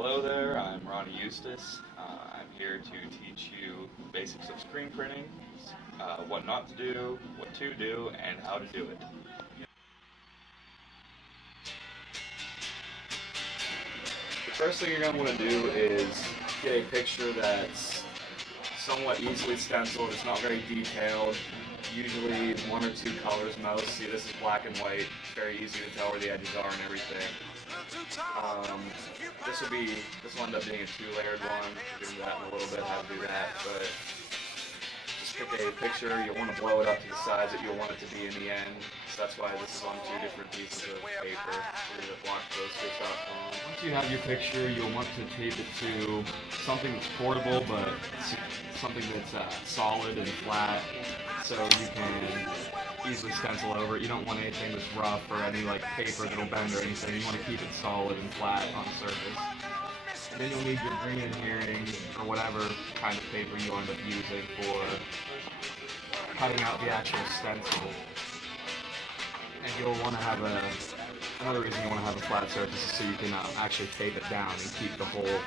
Hello there, I'm Ronnie Eustace. I'm here to teach you basics of screen printing, what not to do, what to do, and how to do it. The first thing you're going to want to do is get a picture that's somewhat easily stenciled. It's not very detailed, usually one or two colors most. See, this is black and white. It's very easy to tell where the edges are and everything. This will end up being a two-layered one. We'll do that in a little bit, how to do that, but just pick a picture. You'll want to blow it up to the size that you'll want it to be in the end. So that's why this is on two different pieces of paper. These are blockposters.com. Once you have your picture, you'll want to tape it to something that's portable, but something that's solid and flat, so you can easily stencil over it. You don't want anything that's rough or any like paper that'll bend or anything. You want to keep it solid and flat on the surface. And then you'll need your green adhering or whatever kind of paper you end up using for cutting out the actual stencil. And you'll want to have another reason you want to have a flat surface is so you can actually tape it down and keep the whole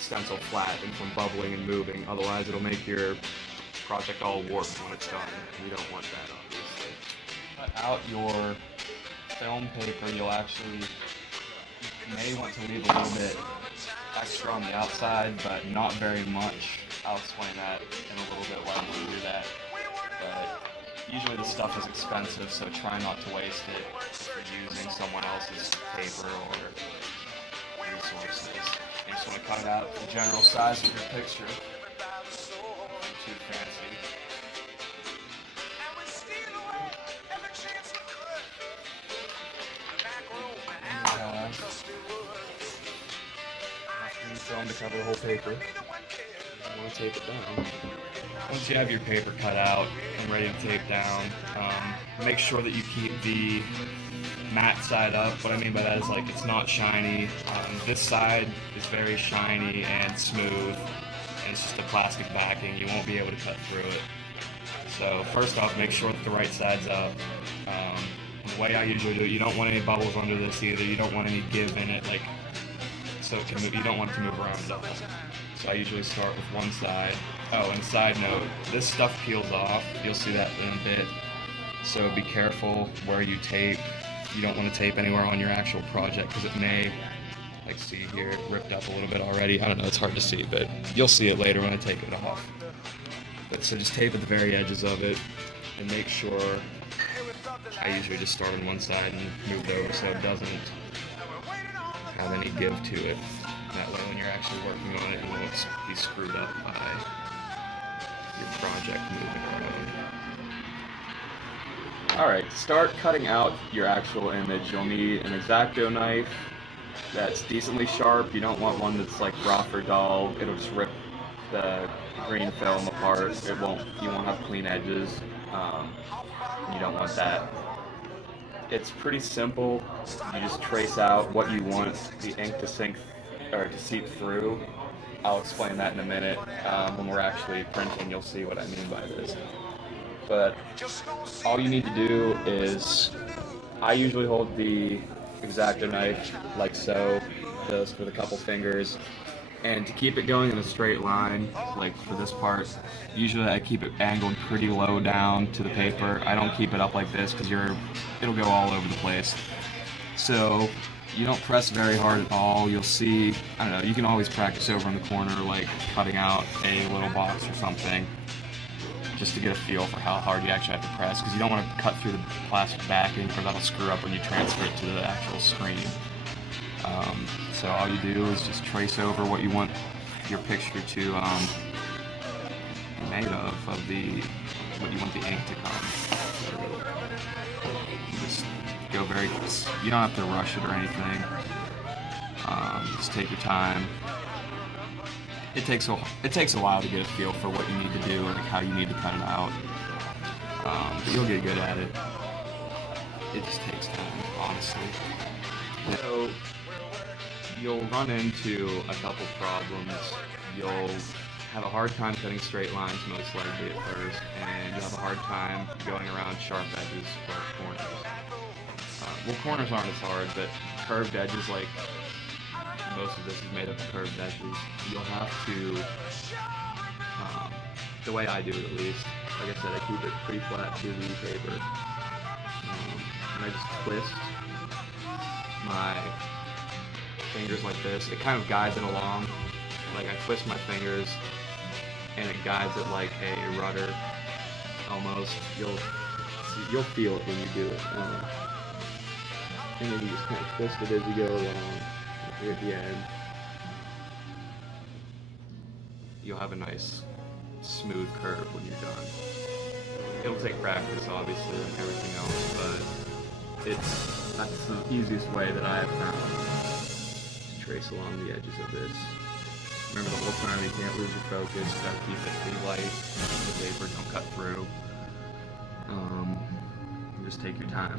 stencil flat and from bubbling and moving. Otherwise it'll make your project all warped when it's done. You don't want that, obviously. Cut out your film paper. You may want to leave a little bit extra on the outside, but not very much. I'll explain that in a little bit why you do that. But usually this stuff is expensive, so try not to waste it if you're using someone else's paper or resources. You just want to cut out the general size of your picture. Nothing too fancy. Film to cover the whole paper. You want to tape it down. Once you have your paper cut out and ready to tape down, make sure that you keep the matte side up. What I mean by that is like it's not shiny. This side is very shiny and smooth, and it's just a plastic backing. You won't be able to cut through it. So first off, make sure that the right side's up. The way I usually do it, you don't want any bubbles under this either. You don't want any give in it, like so it can move. You don't want it to move around at all. So I usually start with one side. Oh, and side note, this stuff peels off. You'll see that in a bit. So be careful where you tape. You don't want to tape anywhere on your actual project because it may, like see here, it ripped up a little bit already. I don't know, it's hard to see, but you'll see it later when I take it off. But so just tape at the very edges of it and make sure, I usually just start on one side and move it over so it doesn't have any give to it. That way when you're actually working on it, you won't be screwed up by your project moving around. Alright, to start cutting out your actual image, you'll need an X-Acto knife that's decently sharp. You don't want one that's like rough or dull. It'll just rip the green film apart. You won't have clean edges. You don't want that. It's pretty simple. You just trace out what you want the ink to seep through. I'll explain that in a minute. When we're actually printing, you'll see what I mean by this. But all you need to do is, I usually hold the X-Acto knife like so, just with a couple fingers. And to keep it going in a straight line, like for this part, usually I keep it angled pretty low down to the paper. I don't keep it up like this because it'll go all over the place. So you don't press very hard at all. You'll see, I don't know, you can always practice over in the corner, like cutting out a little box or something, just to get a feel for how hard you actually have to press, because you don't want to cut through the plastic backing or that'll screw up when you transfer it to the actual screen. So all you do is just trace over what you want your picture to be made of what you want the ink to come. Just go you don't have to rush it or anything. Just take your time. It takes a while to get a feel for what you need to do and like how you need to cut it out. But you'll get good at it. It just takes time, honestly. So you'll run into a couple problems. You'll have a hard time cutting straight lines most likely at first, and you'll have a hard time going around sharp edges or corners. Well, corners aren't as hard, but curved edges like most of this is made up of curved edges. You'll have to, the way I do it at least, like I said, I keep it pretty flat to the paper. And I just twist my fingers like this. It kind of guides it along. Like I twist my fingers and it guides it like a rudder almost. You'll feel it when you do it. And then you just kind of twist it as you go along. Here at the end, you'll have a nice smooth curve when you're done. It'll take practice, obviously, and everything else, but that's the easiest way that I have found to trace along the edges of this. Remember the whole time, you can't lose your focus. You gotta keep it pretty light. The paper don't cut through. Just take your time.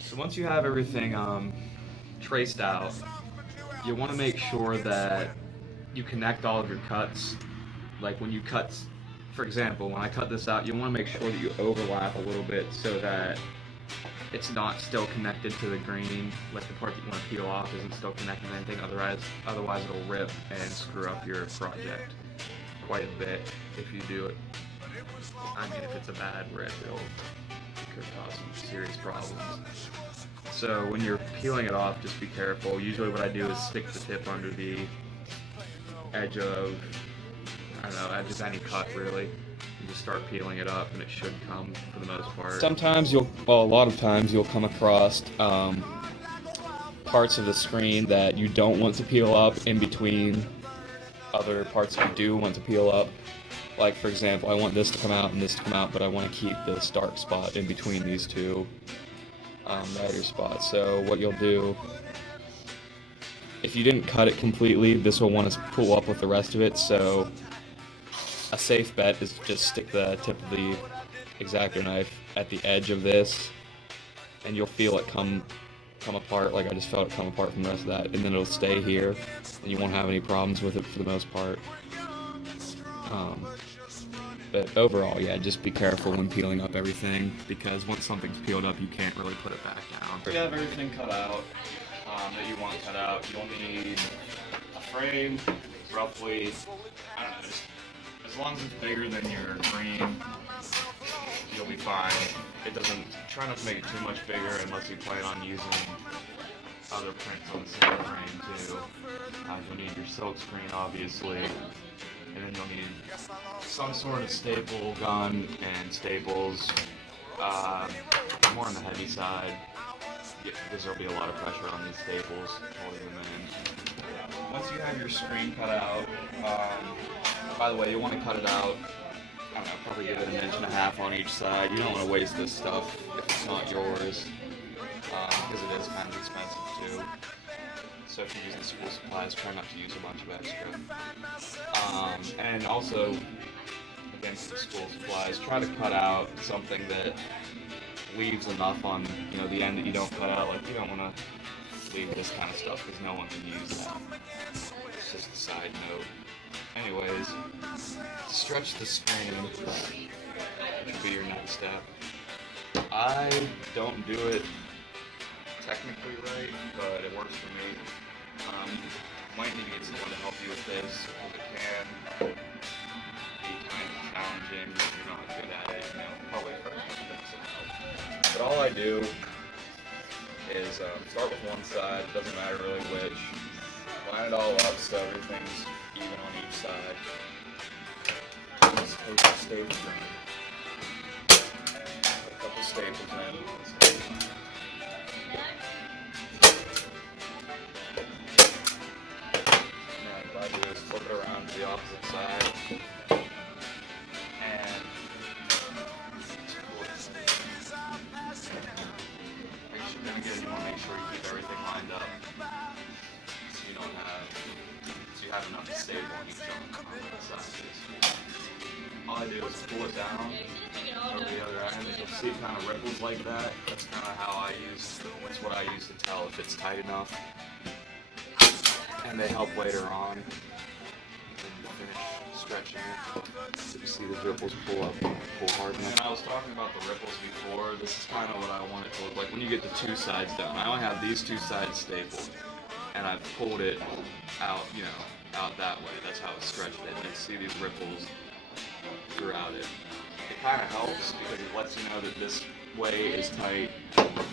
So once you have everything traced out, you want to make sure that you connect all of your cuts. Like when you cut, for example, when I cut this out, you want to make sure that you overlap a little bit so that it's not still connected to the green, like the part that you want to peel off isn't still connected to anything, otherwise it'll rip and screw up your project quite a bit if you do it. I mean, if it's a bad rip, it could cause some serious problems. So when you're peeling it off, just be careful. Usually what I do is stick the tip under the edge of, I don't know, edge of any cut really. You just start peeling it up and it should come for the most part. Sometimes a lot of times you'll come across parts of the screen that you don't want to peel up in between other parts that you do want to peel up. Like for example, I want this to come out and this to come out, but I want to keep this dark spot in between these two lighter spots. So what you'll do, if you didn't cut it completely, this will want to pull up with the rest of it. So a safe bet is just stick the tip of the X-Acto knife at the edge of this, and you'll feel it come apart. Like I just felt it come apart from the rest of that, and then it'll stay here, and you won't have any problems with it for the most part. But overall, yeah, just be careful when peeling up everything, because once something's peeled up, you can't really put it back down. If you have everything cut out that you want cut out, you'll need a frame, roughly, I don't know, just as long as it's bigger than your green, you'll be fine. Try not to make it too much bigger unless you plan on using other prints on the same frame too. You'll need your silk screen, obviously. And then you'll need some sort of staple gun and staples, more on the heavy side, because there'll be a lot of pressure on these staples holding them in. Once you have your screen cut out, by the way, you want to cut it out, I don't know, probably give it 1.5 inches on each side. You don't want to waste this stuff if it's not yours, because it is kind of expensive too. So if you're using school supplies, try not to use a bunch of extra. And also, again, for the school supplies, try to cut out something that leaves enough on, the end that you don't cut out. Like you don't want to leave this kind of stuff because no one can use that. It's just a side note. Anyways, stretch the screen, which will be your next step. I don't do it technically right, but it works for me. Might need to get someone to help you with this, because it can be kind of challenging if you're not good at it. Probably first get some help. But all I do is start with one side, doesn't matter really which. Line it all up so everything's even on each side. Just take the staples in. Put a couple staples in. And what I do is flip it around to the opposite side. And again, you want to make sure you keep everything lined up. So you have enough stable on each on the sides. All I do is pull it down over the other end, and you'll see kind of ripples like that. That's kind of that's what I use to tell if it's tight enough. And they help later on when you finish stretching it. So you see the ripples pull up, pull hard enough. And I was talking about the ripples before. This is kind of what I want it to look like when you get the two sides done. I only have these two sides stapled, and I've pulled it out, out that way. That's how it's stretched it. And you see these ripples throughout it. It kind of helps because it lets you know that this way is tight,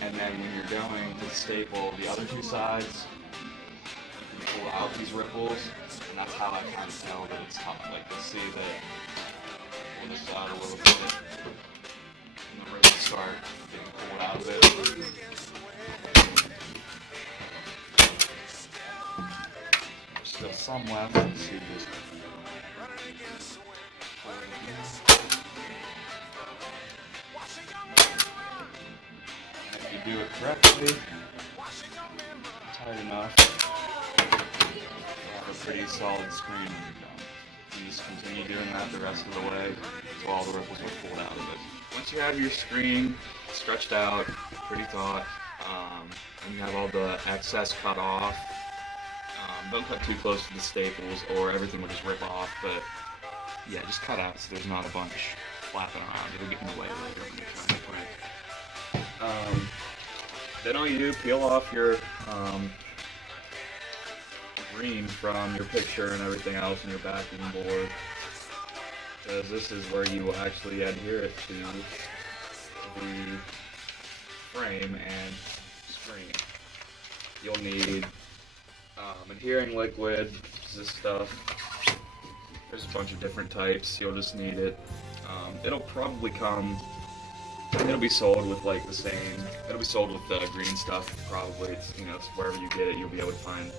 and then when you're going to staple the other two sides, you can pull out these ripples, and that's how I kind of tell that it's tough. Like, you'll see that pull this out a little bit, and the ripples start getting pulled out of it. Still some left. Let's see this. And if you do it correctly, tight enough, you'll have a pretty solid screen when you're done. You just continue doing that the rest of the way so all the ripples are pulled out of it. Once you have your screen stretched out, pretty taut, and you have all the excess cut off, don't cut too close to the staples or everything will just rip off, but yeah, just cut out so there's not a bunch flapping around. It'll get in the way later when you're trying to print. Then all you do, peel off your green from your picture and everything else in your backing board, because this is where you will actually adhere it to the frame and screen. You'll need adhering liquid, this stuff. There's a bunch of different types. You'll just need it. It'll probably it'll be sold with like the same, it'll be sold with the green stuff probably. It's, it's wherever you get it, you'll be able to find